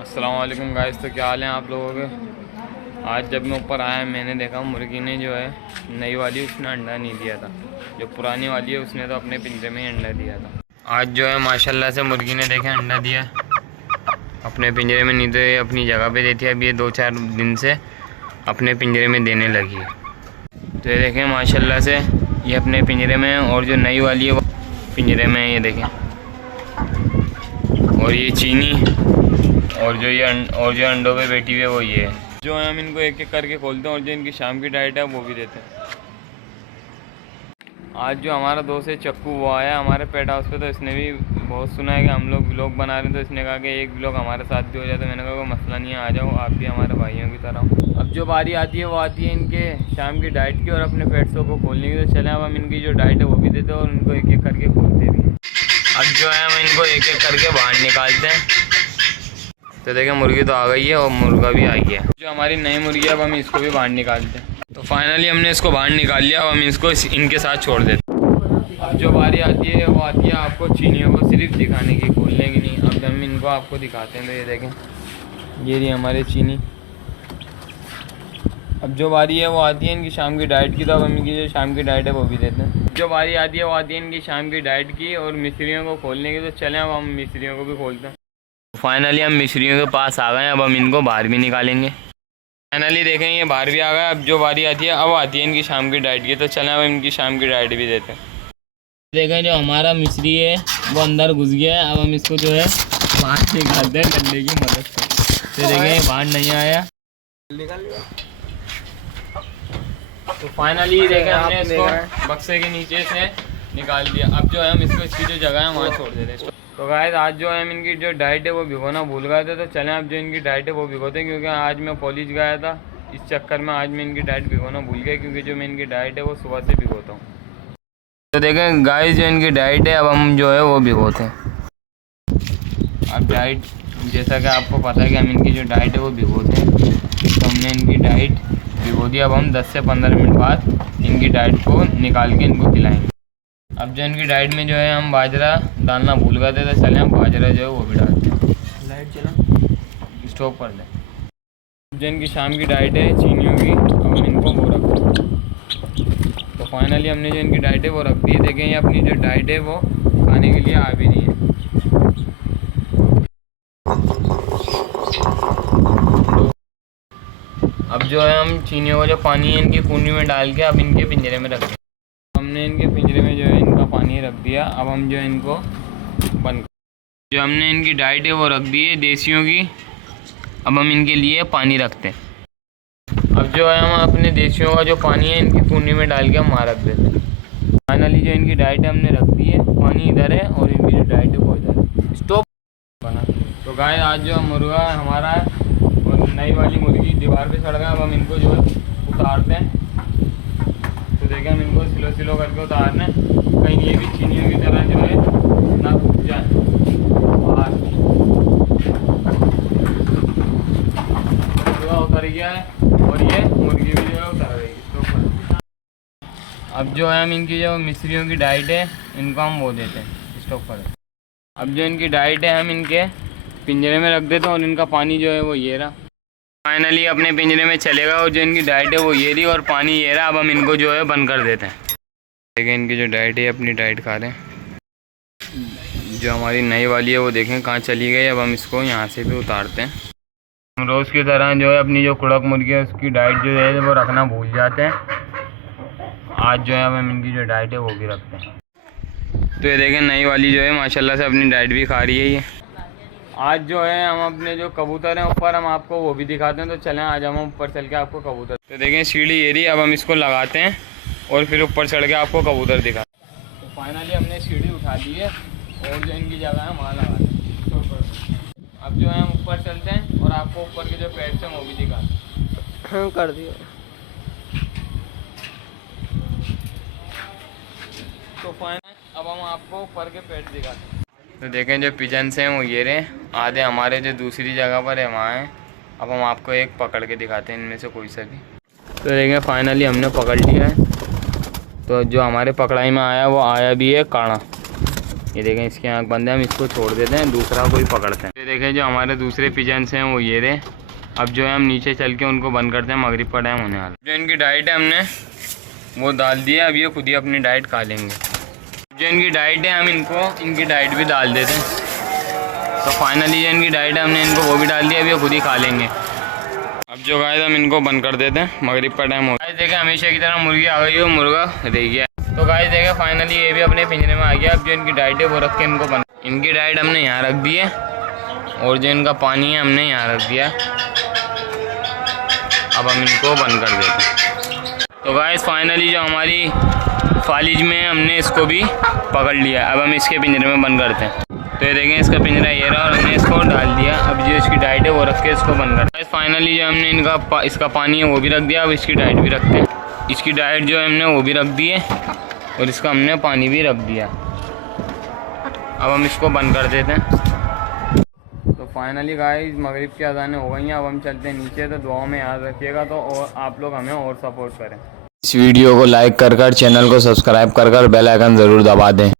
अस्सलाम वालेकुम गाइस। तो क्या हाल है आप लोगों के। आज जब मैं ऊपर आया मैंने देखा मुर्गी ने जो है नई वाली उसने अंडा नहीं दिया था, जो पुरानी वाली है उसने तो अपने पिंजरे में ही अंडा दिया था। आज जो है माशाल्लाह से मुर्गी ने देखे अंडा दिया अपने पिंजरे में, नहीं तो ये अपनी जगह पे देती है। अब ये 2-4 दिन से अपने पिंजरे में देने लगी है। तो ये देखें माशाल्लाह से ये अपने पिंजरे में है, और जो नई वाली है वो पिंजरे में है, ये देखें। और ये चीनी और जो अंडों पे बैठी हुई है वो ये है। जो है हम इनको एक एक करके खोलते हैं और जो इनकी शाम की डाइट है वो भी देते हैं। आज जो हमारा दोस्त है चक्कू वो आया हमारे पेट हाउस पे, तो इसने भी बहुत सुना है कि हम लोग व्लॉग बना रहे हैं, तो इसने कहा कि एक व्लॉग हमारे साथ भी हो जाए। तो मैंने कहा कोई मसला नहीं है, आ जाओ आप भी हमारे भाइयों की तरह हो। अब जो बारी आती है वो आती है इनके शाम की डाइट की और अपने पेट्सों को खोलने की। तो चले अब हम इनकी जो डाइट है वो भी देते हैं और इनको एक एक करके खोलते भी हैं। अब जो है हम इनको एक एक करके बाहर निकालते हैं। तो देखें मुर्गी तो आ गई है और मुर्गा भी आ गया है। जो हमारी नई मुर्गी है अब हम इसको भी बाहर निकालते हैं। तो फाइनली हमने इसको बाहर निकाल लिया। अब हम इसको इनके साथ छोड़ देते हैं। अब जो बारी आती है वो आती है आपको चीनियों को सिर्फ दिखाने की, खोलने की नहीं। अब हम इनको आपको दिखाते हैं। तो ये देखें ये रही हमारे चीनी। अब जो बारी है वो आती है इनकी शाम की डाइट की, तो अब हम इनकी जो शाम की डाइट है वो भी देते हैं। जो बारी आती है वो आती है इनकी शाम की डाइट की और मिस्रियों को खोलने की। तो चलें अब हम मिस्रियों को भी खोलते हैं। फाइनली हम मिस्रियों के पास आ गए। अब हम इनको बाहर भी निकालेंगे। फाइनली देखें ये बाहर भी आ गए। अब जो बारी आती है अब आती है इनकी शाम की डाइट की। तो चलें अब इनकी शाम की डाइट भी देते हैं। देखें जो हमारा मिस्री है वो अंदर घुस गया है। अब हम इसको जो है बाहर निकालते हैं डंडे की मदद से। तो देखें बाहर नहीं आया। तो फाइनली देखें हमने इसको बक्से के नीचे से निकाल दिया। अब जो है हम इसको इसकी जो जगह है वहाँ छोड़ देते हैं। तो गाइस आज जो है हम इनकी जो डाइट है वो भिगोना भूल गए थे। तो चलें अब जो इनकी डाइट है वो भिगोते हैं, क्योंकि आज मैं कॉलेज गया था, इस चक्कर में आज मैं इनकी डाइट भिगोना भूल गया, क्योंकि जो मैं इनकी डाइट है वो सुबह से भिगोता हूँ। तो देखें गाइस जो इनकी डाइट है अब हम जो है वो भिगोते हैं। अब डाइट जैसा कि आपको पता है कि हम इनकी जो डाइट है वो भिगोते हैं, तो हमने इनकी डाइट भिगो दी। अब हम 10 से 15 मिनट बाद इनकी डाइट को निकाल के इनको खिलाएंगे। अब जो इनकी डाइट में जो है हम बाजरा डालना भूल गए थे, तो चले हम बाजरा जो है वो भी डालते हैं। लाइट चला स्टॉप कर दें। जो इनकी शाम की डाइट है चीनियों की, अब हम इनको वो रखते हैं। तो फाइनली हमने जो इनकी डाइट है वो रख दी है। देखें ये अपनी जो डाइट है वो खाने के लिए आ भी रही है। अब जो है हम चीनियों का जो पानी है इनकी कूंडी में डाल के अब इनके पिंजरे में रख दें। हमने इनके पिंजरे में जो है इनका पानी रख दिया। अब हम जो है इनको बंद, जो हमने इनकी डाइट है वो रख दी है देसियों की। अब हम इनके लिए पानी रखते हैं। अब जो है हम अपने देसियों का जो पानी है इनकी कूंडी में डाल के हम वहाँ रख देते हैं। फाइनली जो इनकी डाइट है हमने रख दी है, पानी इधर है और इनकी जो डाइट है वो इधर है। स्टॉप बना। तो गाय आज जो मुर्गा हमारा है और नई वाली मुर्गी दीवार पे चढ़ गया। अब हम इनको जो है उतारते हैं। तो देखें हम इनको स्लो स्लो करके उतारना है, कहीं ये भी चीनियों की तरह जो है ना फूट जाए बाहर। उतर गया है और ये मुर्गी भी जो है उतर गई इसके। अब जो है हम इनकी जो मिस्रियों की डाइट है इनको हम वो देते हैं। स्टॉप कर। अब जो इनकी डाइट है हम इनके पिंजरे में रख देते हैं और इनका पानी जो है वो ये रहा। फाइनली अपने पिंजरे में चलेगा और जो इनकी डाइट है वो ये रही और पानी ये रहा। अब हम इनको जो है बंद कर देते हैं। देखें इनकी जो डाइट है अपनी डाइट खा रहे हैं। जो हमारी नई वाली है वो देखें कहाँ चली गई। अब हम इसको यहाँ से भी उतारते हैं। हम रोज़ की तरह जो है अपनी जो कुड़क मुर्गी है उसकी डाइट जो है वो रखना भूल जाते हैं। आज जो है अब हम इनकी जो डाइट है वो भी रखते हैं। तो ये देखें नई वाली जो है माशाल्लाह से अपनी डाइट भी खा रही है ये। आज जो है हम अपने जो कबूतर हैं ऊपर हम आपको वो भी दिखाते हैं। तो चलें आज हम ऊपर चल के आपको कबूतर, तो देखें सीढ़ी ये रही। अब हम इसको लगाते हैं और फिर ऊपर चढ़ के आपको कबूतर दिखाते हैं। तो फाइनली हमने सीढ़ी उठा दी है और जो इनकी जगह है वहाँ लगाते हैं। अब जो है हम ऊपर चलते हैं और आपको ऊपर के जो पेट्स हैं वो भी दिखाते हैं। कर दिया। तो फाइनल अब हम आपको ऊपर के पेट्स दिखाते हैं। तो देखें जो पिजन्स हैं वो ये रहे, आधे हमारे जो दूसरी जगह पर है वहाँ हैं। अब हम आपको एक पकड़ के दिखाते हैं इनमें से कोई सा भी। तो देखें फाइनली हमने पकड़ लिया है। तो जो हमारे पकड़ाई में आया वो आया भी है काड़ा। ये देखें इसके आँख बंद है, हम इसको छोड़ देते हैं, दूसरा कोई पकड़ते हैं। ये देखें जो हमारे दूसरे पिजन्स हैं वो ये रहे। अब जो है हम नीचे चल के उनको बंद करते हैं, मगरिब का टाइम होने वाला। जो इनकी डाइट है हमने वो डाल दिया, अब ये खुद ही अपनी डाइट खा लेंगे। जो इनकी डाइट है हम इनको इनकी डाइट भी डाल देते हैं। तो फाइनली जो इनकी डाइट है हमने इनको वो भी डाल दिया, अब ये खुद ही खा लेंगे। अब जो गाइस हम इनको बंद कर देते हैं, मगरिब का टाइम हो गया। देखें हमेशा की तरह मुर्गी आ गई हो, मुर्गा रह गया। तो गाइस देखें फाइनली ये भी अपने पिंजरे में आ गया। अब जो इनकी डाइट है वो रख के इनको बंद, इनकी डाइट हमने यहाँ रख दी है और जो इनका पानी है हमने यहाँ रख दिया। अब हम इनको बंद कर देते हैं। तो गाइस फाइनली जो हमारी फालिज में हमने इसको भी पकड़ लिया। अब हम इसके पिंजरे में बंद करते हैं। तो ये देखें इसका पिंजरा ये रहा और हमने इसको डाल दिया। अब जो इसकी डाइट है वो रख के इसको बंद करते हैं। फाइनली जो हमने इनका इसका पानी है वो भी रख दिया। अब इसकी डाइट भी रखते हैं। इसकी डाइट जो है हमने वो भी रख दी है और इसका हमने पानी भी रख दिया। अब हम इसको बंद कर देते हैं। तो फाइनली गाइस मगरिब की अज़ानें हो गई हैं। अब हम चलते हैं नीचे। तो दुआ में याद रखिएगा। तो और आप लोग हमें और सपोर्ट करें। इस वीडियो को लाइक कर चैनल को सब्सक्राइब कर बेल आइकन ज़रूर दबा दें।